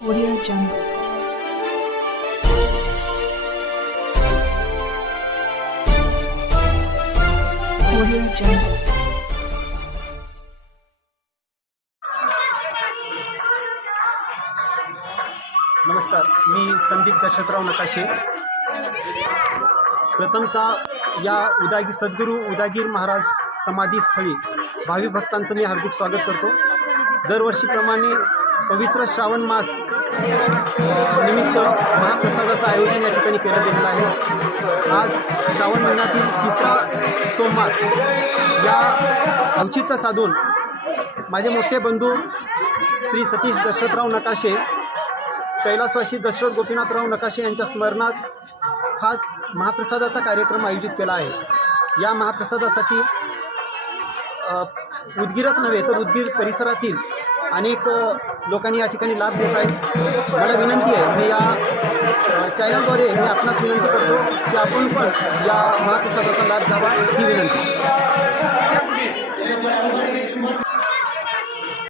Audio Jungle. Audio Jungle. नमस्कार मी संदीप दशरथराव नकाशे प्रथमतः या उदागी सद्गुरू उदागीर महाराज समाधीस्थळी भावी भक्तांचं मी हार्दिक स्वागत करतो दरवर्षीप्रमाणे पवित्र श्रावण मास निमित्त महाप्रसादाचं आयोजन या ठिकाणी केलं गेलेलं आहे. आज श्रावण महिन्यातील तिसरा सोमवार या औचित्य साधून माझे मोठे बंधू श्री सतीश दशरथराव नकाशे कैलासवासी दशरथ गोपीनाथराव नकाशे यांच्या स्मरणात हा महाप्रसादाचा कार्यक्रम आयोजित केला आहे. या महाप्रसादासाठी उदगीरच नव्हे तर उदगीर परिसरातील अनेक लोकांनी या ठिकाणी लाभ घेत आहेत. मला विनंती आहे मी या चॅनलद्वारे मी आपणास विनंती करतो की आपण पण या महाप्रसादाचा लाभ घ्यावा ही विनंती.